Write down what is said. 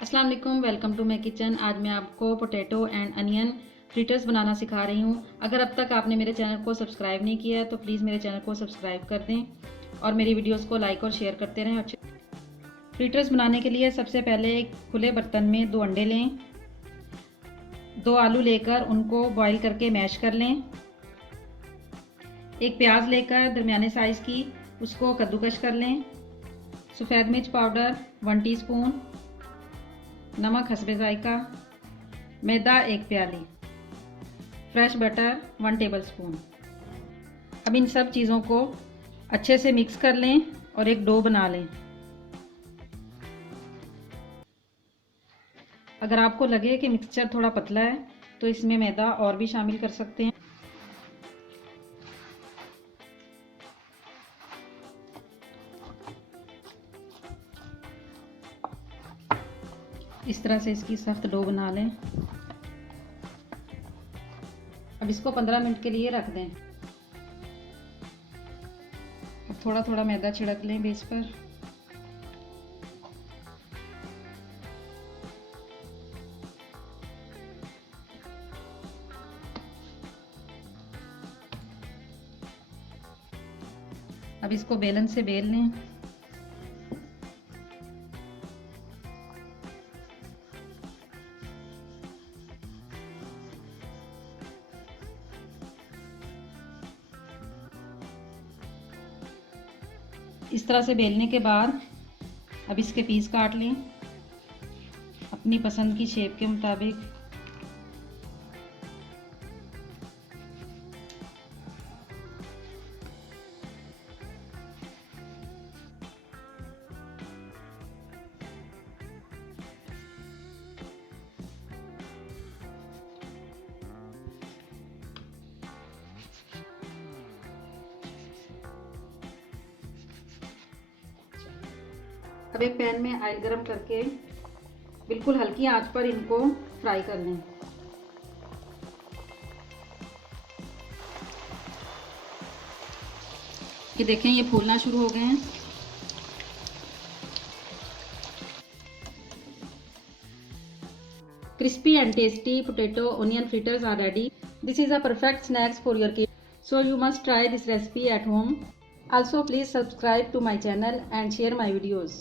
अस्सलाम वालेकुम, welcome to my kitchen. आज मैं आपको पोटैटो एंड अनियन फ्रिटर्स बनाना सिखा रही हूँ। अगर अब तक आपने मेरे चैनल को सब्सक्राइब नहीं किया है तो प्लीज़ मेरे चैनल को सब्सक्राइब कर दें और मेरी वीडियोस को लाइक और शेयर करते रहें। फ्रिटर्स बनाने के लिए सबसे पहले एक खुले बर्तन में 2 अंडे लें, 2 आलू लेकर उनको बॉईल करके मैश कर लें। एक प्याज लेकर दरमियाने साइज़ की उसको कद्दूकश कर लें। सफ़ेद मिर्च पाउडर 1 टीस्पून, नमक हस्बे जायका, मैदा 1 प्याली, फ्रेश बटर 1 टेबलस्पून। अब इन सब चीज़ों को अच्छे से मिक्स कर लें और एक डो बना लें। अगर आपको लगे कि मिक्सचर थोड़ा पतला है तो इसमें मैदा और भी शामिल कर सकते हैं। इस तरह से इसकी सख्त डो बना लें। अब इसको 15 मिनट के लिए रख दें। अब थोड़ा थोड़ा मैदा छिड़क लें बेस पर। अब इसको बेलन से बेल लें। इस तरह से बेलने के बाद अब इसके पीस काट लें अपनी पसंद की शेप के मुताबिक। अब एक पैन में ऑयल गरम करके बिल्कुल हल्की आंच पर इनको फ्राई कर लें। ये देखें, ये फूलना शुरू हो गए हैं। Crispy and tasty potato onion fritters are ready. This is a perfect snacks for your kids. So you must try this recipe at home. Also please subscribe to my channel and share my videos.